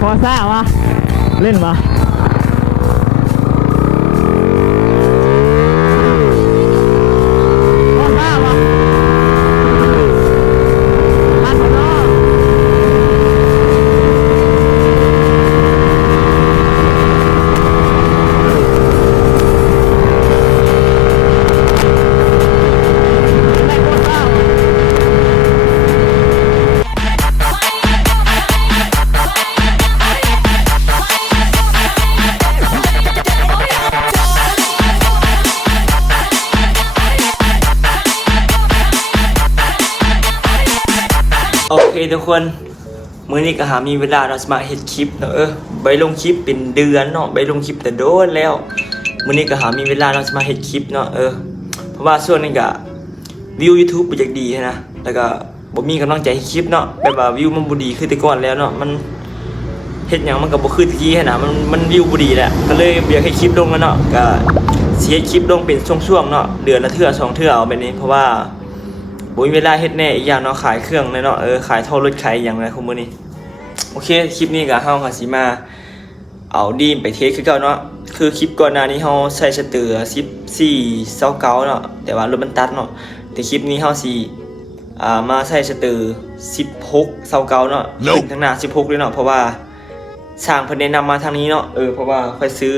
ฟอร์ซ่าวะเล่นปะโอเคทุกคนมื้อนี้ก็มีเวลาเราจะมาเฮ็ดคลิปเนาะไปลงคลิปเป็นเดือนเนาะไปลงคลิปแต่โดนแล้วมื้อนี้ก็มีเวลาเราจะมาเฮ็ดคลิปเนาะเพราะว่าช่วงนี้ก็วิว YouTube บ่จักดีนะแล้วก็บ่มีกำลังใจเฮ็ดคลิปเนาะแบบว่าวิวมันบ่ดีคือแต่ก่อนแล้วเนาะมันเฮ็ดหยังมันก็บ่คือตะกี้นะมันวิวบ่ดีแหละก็เลยอยากให้คลิปลงแล้วเนาะก็สิเฮ็ดคลิปลงเป็นช่วงๆเนาะเดือนละเทื่อ2เทื่อเอาแบบนี้เพราะว่าบ่มีเวลาเฮ็ดแน่อีกอย่างเนาะขายเครื่องเนาะขายท่อรถขายอย่างไรของมื้อนี้โอเคคลิปนี้ก็เฮาก็สิมาเอาดีมไปเทสคือเก่าเนาะคือคลิปก่อนหน้านี้เฮาใช้สเตอร์14 29เนาะแต่ว่ารถมันตัดเนาะแต่คลิปนี้เฮาสิมาใช้สเตอร์16 29เนาะขึ้นทางหน้า16เลยเนาะเพราะว่าสร้างเพิ่นแนะนำมาทางนี้เนาะเพราะว่าค่อยซื้อ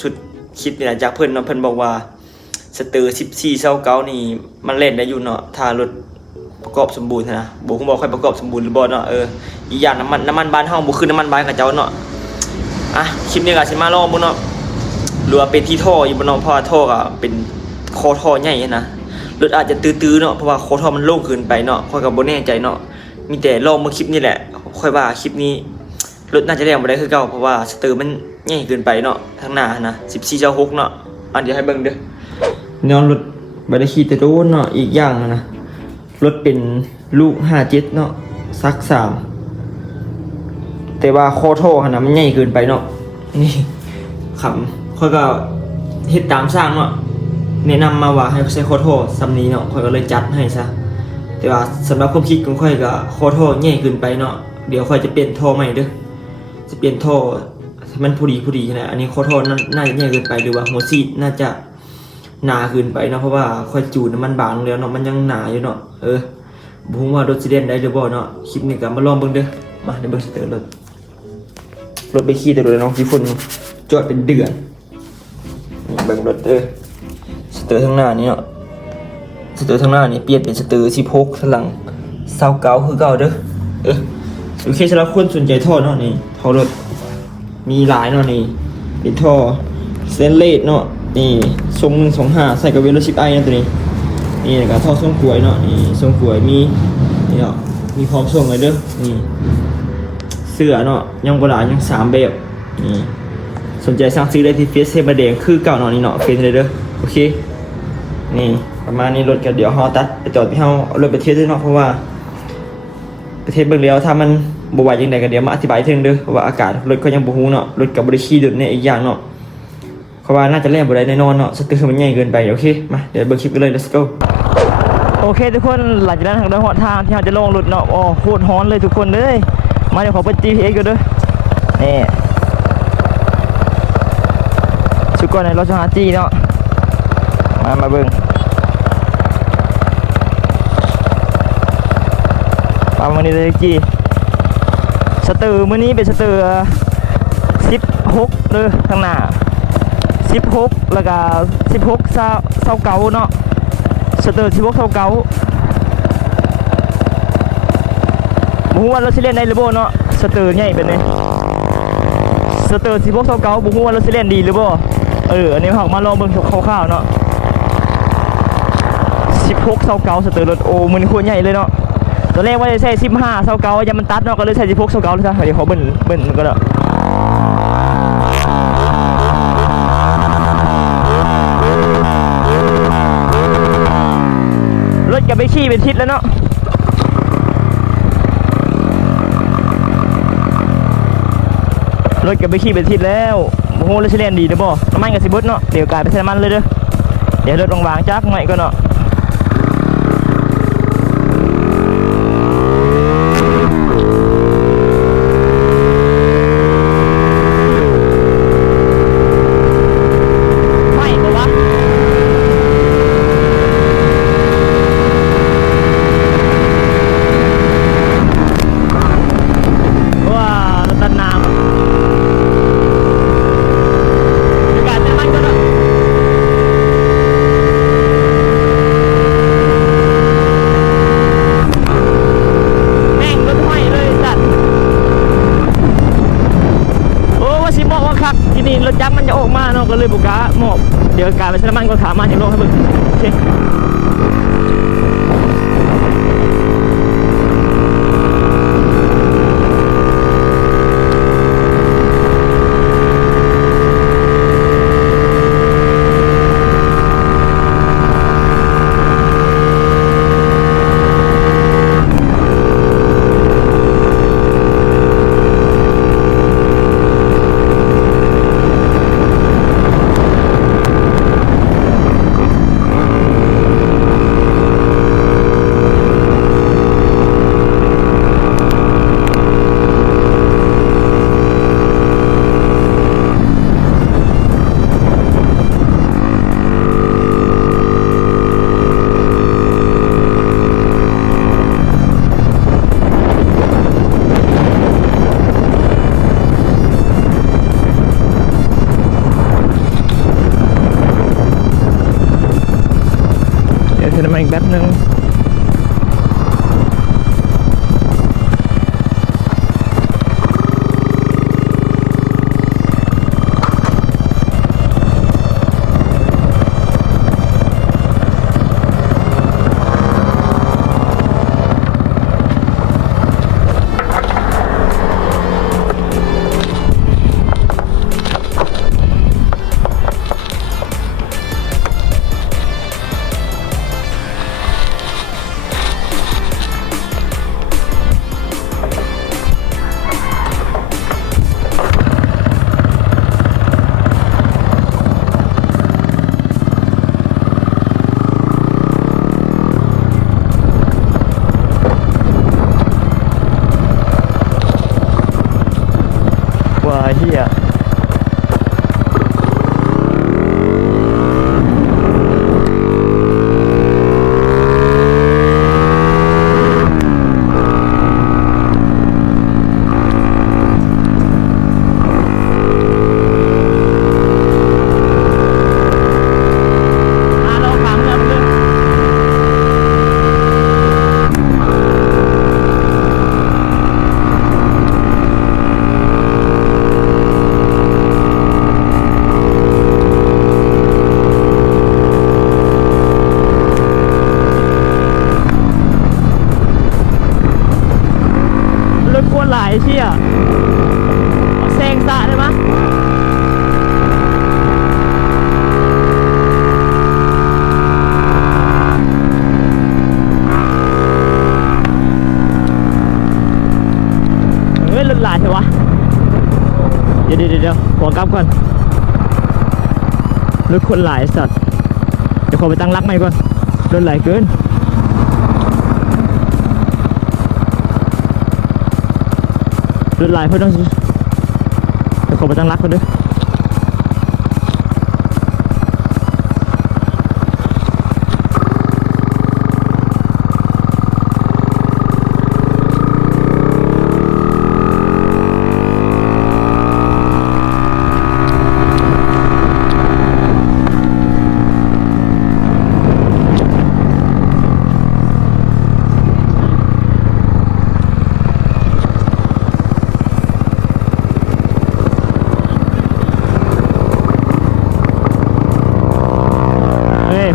ชุดคลิปนี่จากเพิ่นเนาะเพิ่นบอกว่าสเตอร์14 29นี่มันเล่นได้อยู่เนาะถ้ารถประกอบสมบูรณ์นะบ่ฮู้บอกค่อยประกอบสมบูรณ์หรือบ่เนาะอีกอย่างน้ำมันบ้านเฮาบ่คือน้ำมันบ้านเขาเจ้าเนาะคลิปนี้ก็สิมาลองบ่เนาะหรือว่าเป็นที่ท่ออยู่บ่เนาะเพราะว่าท่อก็เป็นคอท่อใหญ่นะรถอาจจะตื้อๆเนาะเพราะว่าคอท่อมันโล่งเกินไปเนาะค่อยก็บ่แน่ใจเนาะมีแต่ลองมาคลิปนี้แหละค่อยว่าคลิปนี้รถน่าจะแรงบ่ได้คือเก่าเพราะว่าสเตอร์มันใหญ่เกินไปเนาะทางหน้านะ14-6เนาะเดี๋ยวให้เบิ่งเด้อเนาะรถบ่ได้ขี่แต่โดนเนาะอีกอย่างนะรถเป็นลูก57เนาะซัก3แต่ว่าคอท่อขนาดมันใหญ่เกินไปเนาะนี่ขำค่อยก็เฮ็ดตามสร้างเนาะแนะนำมาว่าให้ใช้คอท่อซ้ำนี้เนาะค่อยก็เลยจัดให้ซะแต่ว่าสำหรับความคิดของค่อยก็คอท่อใหญ่เกินไปเนาะเดี๋ยวค่อยจะเปลี่ยนท่อใหม่เด้อจะเปลี่ยนท่อมันพอดีนะอันนี้คอท่อน่าจะใหญ่เกินไปหรือว่าหัวซีดน่าจะหนาขึ้นไปเนาะเพราะว่าค่อยจูนมันบางแล้วเนาะมันยังหนาอยู่เนาะบ่ฮู้ว่ารถสิเด่นได้หรือบ่เนาะคลิปนี้ก็มาลองเบิ่งเด้อมาเดี๋ยวเบิ่งสเตอร์รถไปขี่แต่รถน้องกี่คนจอดเป็นเดือนนี่เบิ่งรถสเตอร์ข้างหน้านี่เนาะสเตอร์ข้างหน้านี่เปลี่ยนเป็นสเตอร์16ข้างหลัง29คือเก่าเด้อโอเคสำหรับคนสนใจท่อเนาะนี่ท่อรถมีหลายเนาะนี่เป็นท่อสเตนเลสเนาะนี่ทรง125ใส่กับเวโรชิปไอนะตัวนี้นี่แล้วก็ท่อทรงขวยเนาะนี่ทรงขวยมีนี่เนาะมีพร้อมส่งเลยเด้อนี่เสื้อเนาะยังบ่หลายยัง3แบบนี่สนใจสั่งซื้อได้ที่เฟซเซมาแดงคือเก่าเนาะนี่เนาะเฟซเลยเด้อโอเคนี่ประมาณนี้รถก็เดี๋ยวเฮาตัดไปจอดที่เฮาเอารถไปเทสด้วยเนาะเพราะว่าประเทศเบิ่งแล้วถ้ามันบ่ไหวจังได๋ก็เดี๋ยวมาอธิบายเทิงเด้อเพราะว่าอากาศรถก็ยังบ่ฮู้เนาะรถก็บ่ได้ขี่ดุดเนี่ยอีกอย่างเนาะเพราะว่าน่าจะแล่นบ่ได้แน่นอนเนาะสเตอร์มันใหญ่เกินไปโอเคมาเดี๋ยวเบิ่งคลิปกันเลย let's go โอเคทุกคนหลังจากนั้นทางด้านหอทางที่เราจะลงรถเนาะโคตรฮ้อนเลยทุกคนเลยมาเดี๋ยวขอเปิด GPS กันด้วยนี่ชุดก่อนในรถจะหาจีเนาะมาเบิ่งมานี่เลยจีสเตอร์มื้อนี้เป็นสเตอร์16เลยข้างหน้า16แล้วก็16-29เนาะสเตอร์16-29บ่ฮู้ว่าเราสิเล่นได้หรือบ่เนาะสเตอร์ใหญ่เป็นไงสเตอร์16-29บ่ฮู้ว่าเราสิเล่นดีหรือบ่อันนี้เฮามาลองเบิ่งคร่าวๆเนาะ16-29สเตอร์รถโอ้มันโคตรใหญ่เลยเนาะตอนแรกว่าจะใช้15-29ยังมันตัดเนาะก็เลยใช้16-29เลยซะเดี๋ยวขอเบิ่งก็ได้รถกับไปขี่เป็นทิศแล้วเนาะรถกับไปขี่เป็นทิศแล้วโอ้โหรถเชลนดีเด้อบ่น้ำมันกับสิบดเนาะเดี๋ยวกลายเป็นน้ำมันเลยเด้อเดี๋ยวรถวางๆจักหน่อยก็เนาะ รถจักรมันจะออกมาเนาะก็เลยบุกกะหมอบเดี๋ยวการไปใช้น้ำมันก็ขามาถึงลงให้เบิ่งโอเคเดี๋ยวมาอีกแป๊บนึงว้าเฮียรถกวนหลายเชี่ยแซงซะได้ไหมยรถหลายใช่วะเดี๋ยวขอกลับก่อนรถคนหลายสัตว์เดี๋ยวขอไปตั้งรักใหม่ก่อนรถหลายเกินรถหลายเพื่อนต้องเดี๋ยวขอไปตั้งรักก่อนด้วย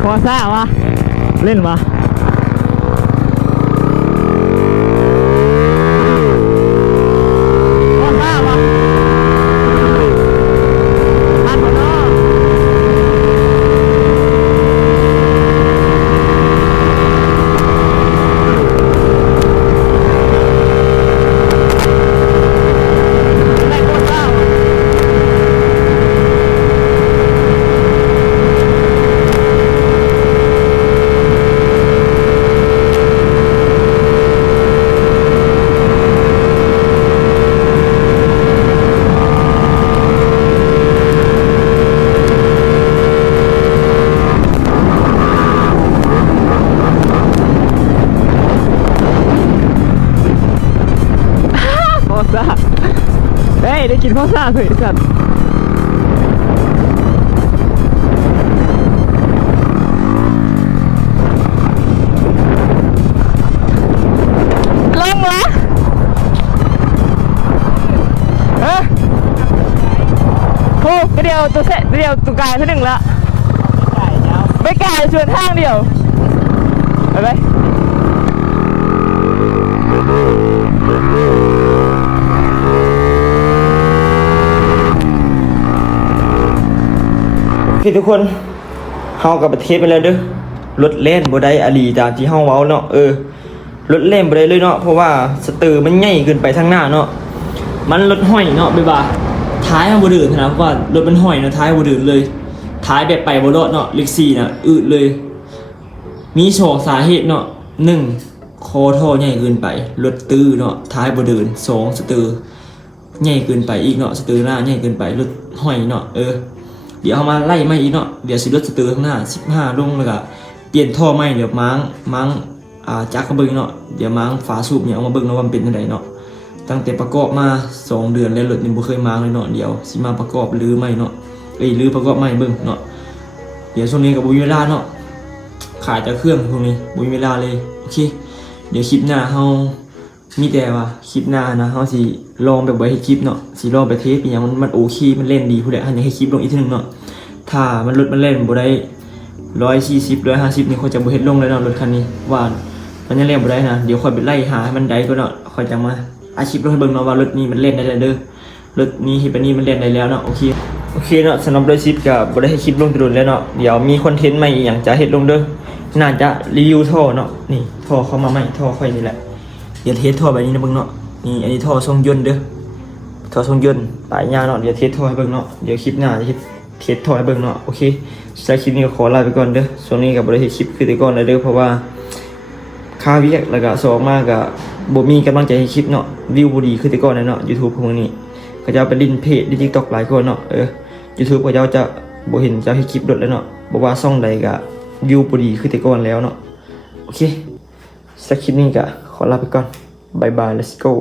พอซ่าวะเล่นวะพอซ่าวะทันหมดเนาะได้พอซ่าวะซ่าเฮ้ยได้กินข้าวซ่าสิสัตว์ลงละโอ้เอ ดียวตัวเดียวตัวกายที่หนึ่งละไม่กายชวนห้างเดียวไปไหมพี่ทุกคนเฮากับประเทศไปแล้วเด้อรถเล่นบ่ได้อลีตามที่เฮาเว้าเนาะรถเล่นบ่ได้เลยเนาะเพราะว่าสเตอร์มันใหญ่เกินไปทางหน้าเนาะมันรถห้อยเนาะบ๊ายบายท้ายมันบ่ดื้อนะเพราะว่ารถมันห้อยเนาะท้ายบ่ดื้อเลยท้ายแบบไปบ่รอดเนาะเลข4น่ะอึดเลยมี2สาเหตุเนาะ1คอท่อใหญ่เกินไปรถตื้อเนาะท้ายบ่ดื้อ2สเตอร์ใหญ่เกินไปอีกเนาะสเตอร์หน้าใหญ่เกินไปรถห้อยเนาะเดี๋ยวเอามาไล่ไม่อีกเนาะเดี๋ยวสิรถสเตอร์ข้างหน้า15ลงแล้วก็เปลี่ยนท่อไม่เดี๋ยวม้างจักกระเบิงเนาะเดี๋ยวม้างฝาสูบเนี่ยเอามาเบิ่งเนาะว่ามันเป็นจังไดเนาะตั้งแต่ประกอบมา2 เดือนแล้วรถนี่บ่เคยม้างเลยเนาะเดี๋ยวสิมาประกอบหรือไม่เนาะหรือประกอบไม่เบิ่งเนาะเดี๋ยวช่วงนี้ก็บ่มีเวลาเนาะขายแต่เครื่องพวกนี้บ่มีเวลาเลยโอเคเดี๋ยวคลิปหน้าเฮามีแต่ว่าคลิปหน้านะเฮาสิลองแบบบ่ให้คลิปเนาะสิลองไปเทสอีหยังมันโอเคมันเล่นดีผู้ใดหันอยากให้คลิปลงอีกทีนึงเนาะถ้ามันรถมันเล่นบ่ได้140 150นี่ค่อยจะบ่เฮ็ดลงเลยเนาะรถคันนี้ว่ามันยังเล่นบ่ได้นะเดี๋ยวค่อยไปไล่หาให้มันได้ก่อนเนาะค่อยจะมาอาชีพลงให้เบิ่งเนาะว่ารถนี้มันเล่นได้แล้วเด้อรถนี้เฮ็ดแบบนี้มันเล่นได้แล้วเนาะโอเคเนาะสำหรับรถซิปก็บ่ได้ให้คลิปลงตลอดแล้วเนาะเดี๋ยวมีคอนเทนต์ใหม่อีหยังจะเฮ็ดลงเด้อน่าจะรีวิวท่อเนาะนี่ท่อเข้ามาใหม่ท่อค่อยนี่แหละเดี๋ยวเทสท่อแบบนี้นะเบิ่งเนาะนี่อันนี้ท่อทรงยนต์เด้อท่อทรงยนต์ปลายยาวเนาะเดี๋ยวเทสท่อให้เบิ่งเนาะเดี๋ยวคลิปหน้าจะเทสท่อให้เบิ่งเนาะโอเคสำหรับคลิปนี้ก็ขอลาไปก่อนเด้อช่วงนี้ก็บ่ได้เฮ็ดคลิปคือแต่ก่อนแล้วเด้อเพราะว่าค่าเวียกแล้วก็สองมากก็บ่มีกำลังใจให้คลิปเนาะวิวบ่ดีคือแต่ก่อนแล้วเนาะ YouTube พวกนี้ก็จะเอาไปลินเพจดิ TikTok หลายคนเนาะYouTube ก็จะบ่เห็นจะให้คลิปลดแล้วเนาะบ่ว่าช่องใดก็วิวบ่ดีคือแต่ก่อนแล้วเนาะโอเคสำหรับคลิปนี้ก็ขอลาไปก่อนบ๊ายบาย let's go